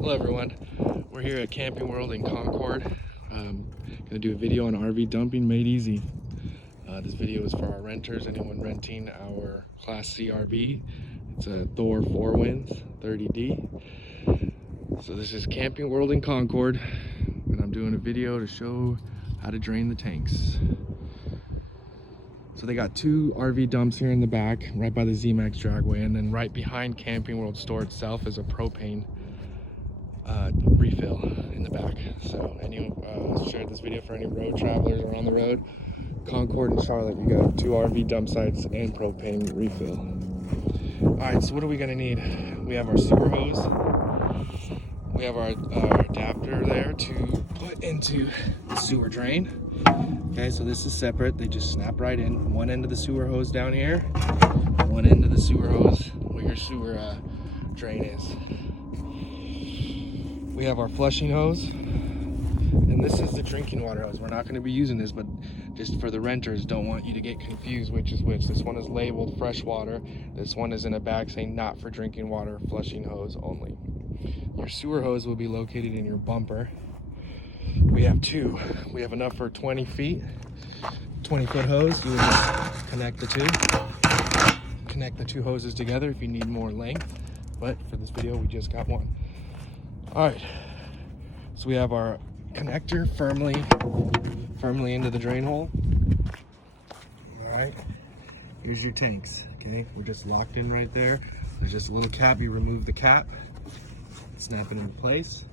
Hello everyone, we're here at Camping World in Concord. Gonna do a video on RV dumping made easy. This video is for our renters, anyone renting our Class C RV. It's a Thor 4 Winds 30D. So this is Camping World in Concord, and I'm doing a video to show how to drain the tanks. So they got two RV dumps here in the back, right by the ZMAX dragway, and then right behind Camping World store itself is a propane refill in the back. So shared this video for any road travelers or on the road. Concord and Charlotte, you got two RV dump sites and propane refill. All right, so what are we gonna need? We have our sewer hose. We have our adapter there to put into the sewer drain. Okay, so this is separate. They just snap right in. One end of the sewer hose down here, one end of the sewer hose where your sewer drain is. We have our flushing hose, and this is the drinking water hose. We're not going to be using this, but just for the renters, don't want you to get confused which is which. This one is labeled fresh water. This one is in a bag saying not for drinking water, flushing hose only. Your sewer hose will be located in your bumper. We have two. We have enough for 20 feet, 20-foot hose. You would just connect the two hoses together if you need more length, but for this video, we just got one. All right, so we have our connector firmly into the drain hole. All right, here's your tanks. Okay, we're just locked in right there. There's just a little cap. You remove the cap, snap it into place.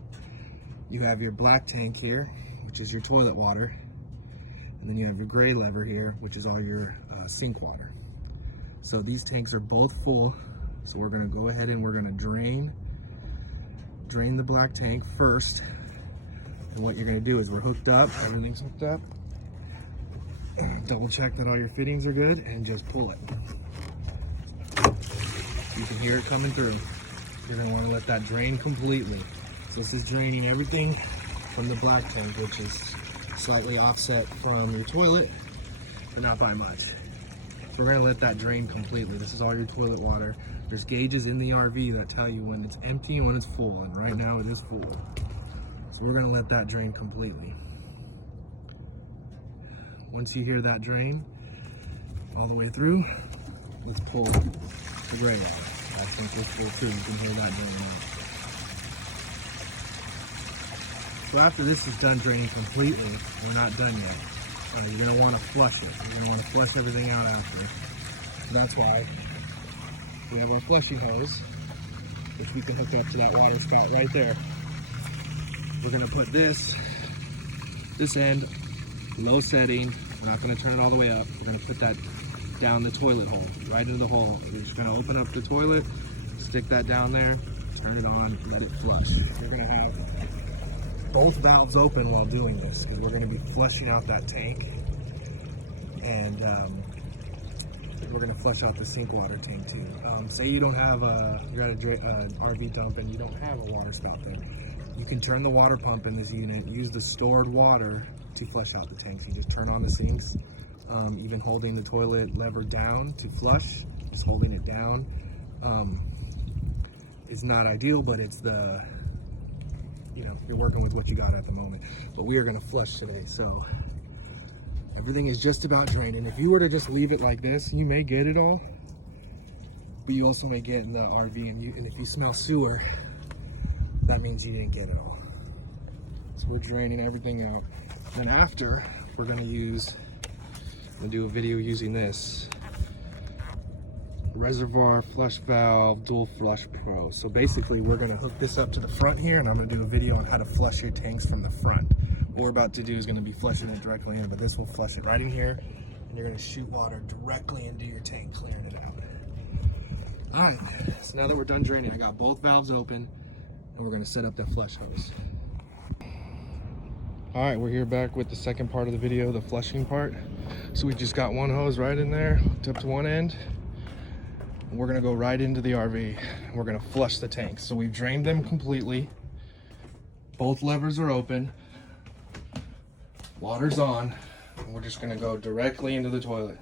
You have your black tank here, which is your toilet water, and then you have your gray lever here, which is all your sink water. So these tanks are both full, so we're going to go ahead and we're going to drain the black tank first. And what you're going to do is we're hooked up, everything's hooked up. Double check that all your fittings are good and just pull it. You can hear it coming through. You're going to want to let that drain completely. So this is draining everything from the black tank, which is slightly offset from your toilet, but not by much. So we're going to let that drain completely. This is all your toilet water. There's gauges in the RV that tell you when it's empty and when it's full, and right now it is full. So we're going to let that drain completely. Once you hear that drain all the way through, let's pull the gray out. I think we're full too. You can hear that drain out. So after this is done draining completely, we're not done yet. You're going to want to flush it. You're going to want to flush everything out after. So that's why we have our flushing hose, which we can hook up to that water spout right there. We're going to put this end low setting. We're not going to turn it all the way up. We're going to put that down the toilet hole, right into the hole. We're just going to open up the toilet, stick that down there, turn it on, let it flush. You're going to have both valves open while doing this because we're going to be flushing out that tank, and we're going to flush out the sink water tank too. Say you don't have you're at an RV dump and you don't have a water spout there. You can turn the water pump in this unit, use the stored water to flush out the tanks. You just turn on the sinks, even holding the toilet lever down to flush, just holding it down. It's not ideal, but it's you're working with what you got at the moment. But we are going to flush today, so everything is just about draining. If you were to just leave it like this, you may get it all, but you also may get in the RV, and if you smell sewer, that means you didn't get it all. So we're draining everything out. Then after, we're going to do a video using this reservoir flush valve dual flush pro. So basically we're going to hook this up to the front here, and I'm going to do a video on how to flush your tanks from the front. What we're about to do is going to be flushing it directly in, but this will flush it right in here, and you're going to shoot water directly into your tank, clearing it out. All right, so now that we're done draining, I got both valves open, and we're going to set up the flush hose. All right, we're here back with the second part of the video, the flushing part. So we just got one hose right in there, hooked up to one end. And we're gonna go right into the RV. We're gonna flush the tanks. So we've drained them completely. Both levers are open. Water's on. And we're just gonna go directly into the toilet.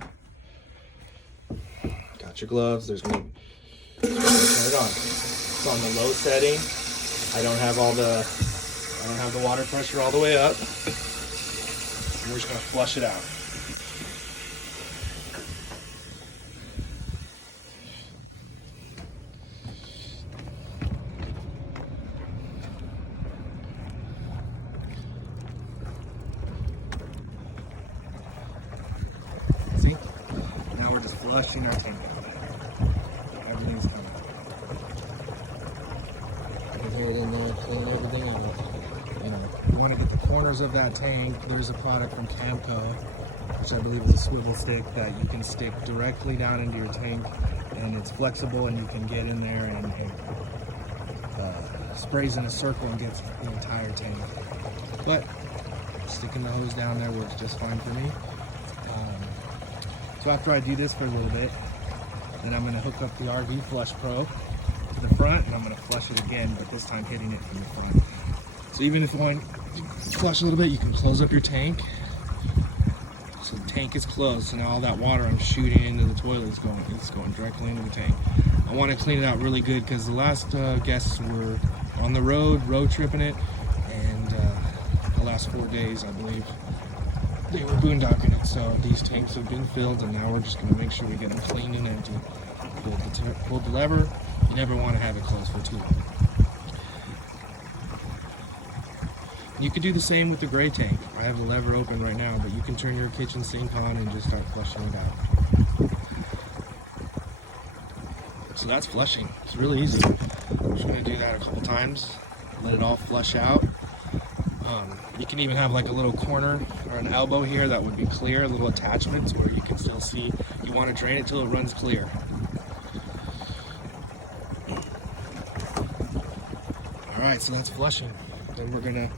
Got your gloves, turn it on. It's on the low setting. I don't have the water pressure all the way up. We're just gonna flush it out. See? Now we're just flushing our tank out. Everything's coming. Get in there, clean everything out. You know, you want to get the corners of that tank. There's a product from Camco, which I believe is a swivel stick that you can stick directly down into your tank, and it's flexible, and you can get in there and sprays in a circle and gets the entire tank. But sticking the hose down there works just fine for me. So after I do this for a little bit, then I'm going to hook up the RV Flush Pro to the front, and I'm going to flush it again, but this time hitting it from the front. So even if you want to flush a little bit, you can close up your tank. So the tank is closed, so now all that water I'm shooting into the toilet is going directly into the tank. I want to clean it out really good because the last guests were on the road tripping it, and the last 4 days, I believe, they were boondocking it. So these tanks have been filled, and now we're just going to make sure we get them clean and empty. Pull the lever. You never want to have it closed for too long. You could do the same with the gray tank. I have the lever open right now, but you can turn your kitchen sink on and just start flushing it out. So that's flushing. It's really easy. I'm just going to do that a couple times. Let it all flush out. You can even have like a little corner or an elbow here that would be clear, little attachments where you can still see. You want to drain it till it runs clear. Alright, so that's flushing. Then we're going to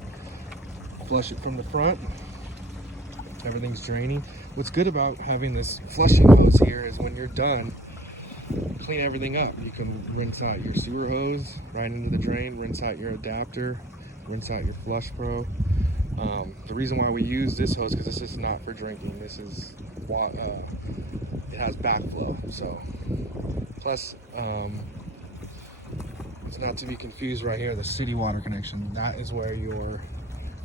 flush it from the front. Everything's draining. What's good about having this flushing hose here is when you're done, clean everything up. You can rinse out your sewer hose right into the drain, rinse out your adapter, rinse out your Flush Pro. The reason why we use this hose, because this is not for drinking. This is it has backflow. So plus, it's not to be confused right here, the city water connection. That is where your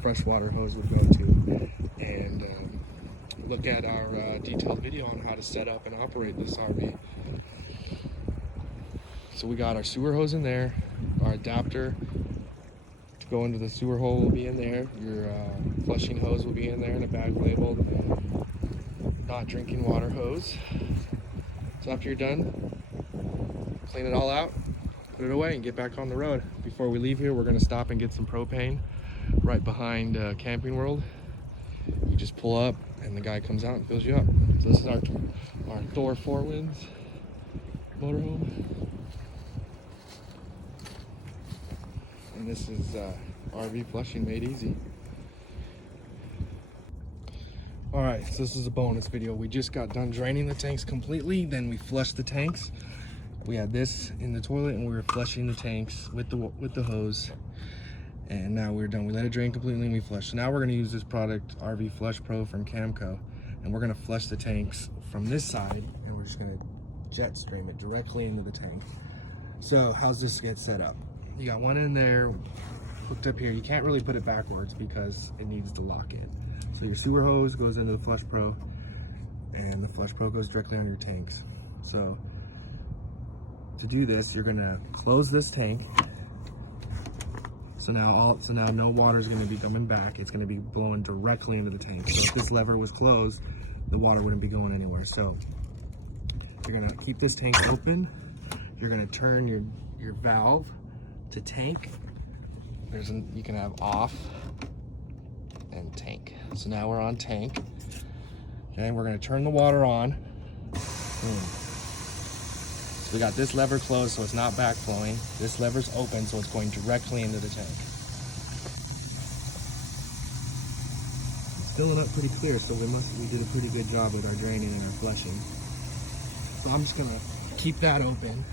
freshwater hose would go to. And look at our detailed video on how to set up and operate this RV. So we got our sewer hose in there, our adapter to go into the sewer hole will be in there, your flushing hose will be in there in a bag labeled not drinking water hose. So after you're done, clean it all out, put it away, and get back on the road. Before we leave here, we're going to stop and get some propane right behind Camping World. You just pull up and the guy comes out and fills you up. So this is our Thor 4 Winds motorhome. And this is RV flushing made easy. Alright, so this is a bonus video. We just got done draining the tanks completely, then we flushed the tanks. We had this in the toilet and we were flushing the tanks with the hose. And now we're done. We let it drain completely and we flushed. So now we're going to use this product, RV Flush Pro from Camco, and we're going to flush the tanks from this side, and we're just going to jet stream it directly into the tank. So how's this get set up? You got one in there hooked up here. You can't really put it backwards because it needs to lock in. So your sewer hose goes into the Flush Pro, and the Flush Pro goes directly on your tanks. So to do this, you're going to close this tank. So now no water is going to be coming back. It's going to be blowing directly into the tank. So if this lever was closed, the water wouldn't be going anywhere. So you're going to keep this tank open. You're going to turn your valve to tank. You can have off and tank. So now we're on tank. Okay, we're going to turn the water on. Boom. We got this lever closed, so it's not backflowing. This lever's open, so it's going directly into the tank. It's filling up pretty clear, so we did a pretty good job with our draining and our flushing. So I'm just gonna keep that open,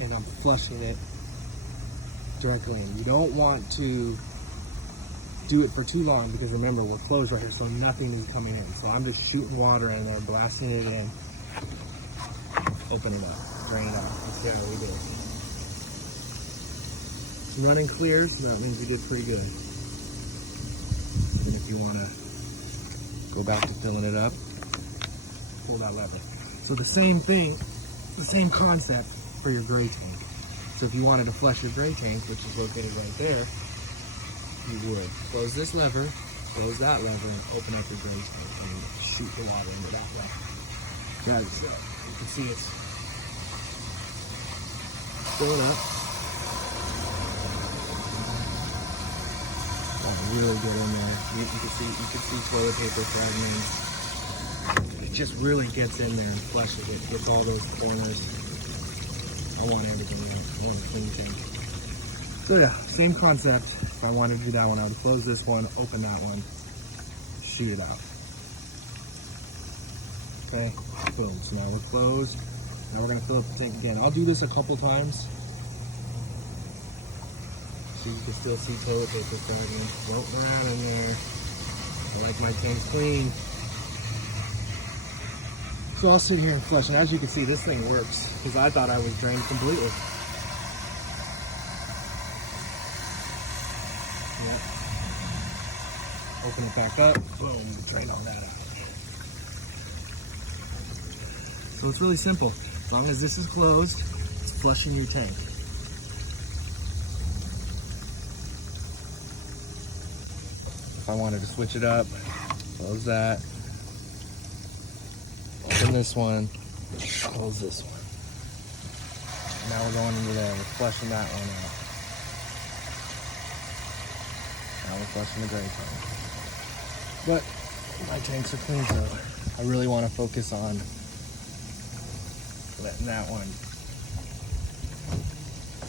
and I'm flushing it directly in. You don't want to do it for too long because remember, we're closed right here, so nothing is coming in. So I'm just shooting water in there, blasting it in. Open it up, drain it out. That's the way we do it. running clear, so that means you did pretty good. And if you want to go back to filling it up, pull that lever. So the same thing, the same concept for your gray tank. So if you wanted to flush your gray tank, which is located right there, you would close this lever, close that lever, and open up your gray tank and shoot the water into that lever. That's, you can see it's filling up. Really good in there. You can see toilet paper fragments. It just really gets in there and flushes it. Gets all those corners. I want everything out. I want a clean tank. So yeah, same concept. If I wanted to do that one, I would close this one, open that one, shoot it out. Okay, boom. So now we're closed. Now we're gonna fill up the tank again. I'll do this a couple times. So you can still see toilet paper fragments floating around in there. I like my tanks clean. So I'll sit here and flush, and as you can see, this thing works, because I thought I was drained completely. Yep. Open it back up, boom, drain all that out. So it's really simple. As long as this is closed, it's flushing your tank. If I wanted to switch it up, close that, open this one, close this one. Now we're going into there, we're flushing that one out. Now we're flushing the gray tank. But my tanks are clean, so I really want to focus on letting that one.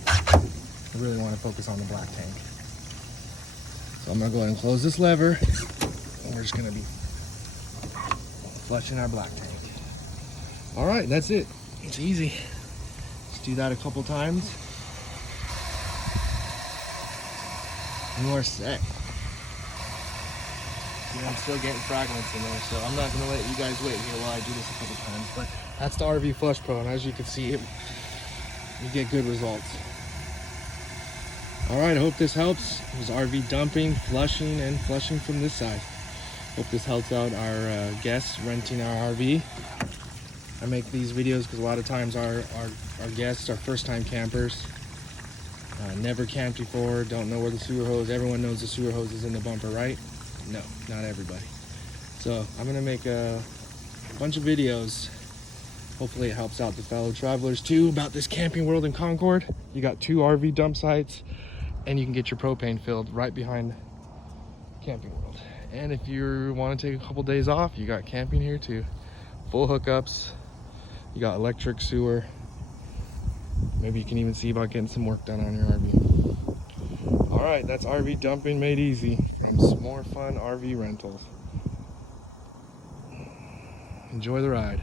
I really want to focus on the black tank. So I'm gonna go ahead and close this lever, and we're just gonna be flushing our black tank. All right, that's it. It's easy. Let's do that a couple times. And we're set. Yeah, I'm still getting fragments in there, so I'm not gonna let you guys wait here while I do this a couple times. But that's the RV Flush Pro, and as you can see, you get good results. All right, I hope this helps. It was RV dumping, flushing, and flushing from this side. Hope this helps out our guests renting our RV. I make these videos because a lot of times our guests are first-time campers. Never camped before, don't know where the sewer hose. Everyone knows the sewer hose is in the bumper, right? No, not everybody. So I'm gonna make a bunch of videos. Hopefully it helps out the fellow travelers too about this camping world in Concord. You got 2 RV dump sites, and you can get your propane filled right behind Camping World. And if you want to take a couple days off, you got camping here too. Full hookups. You got electric, sewer. Maybe you can even see about getting some work done on your RV. All right, that's RV dumping made easy from More Fun RV Rentals. Enjoy the ride.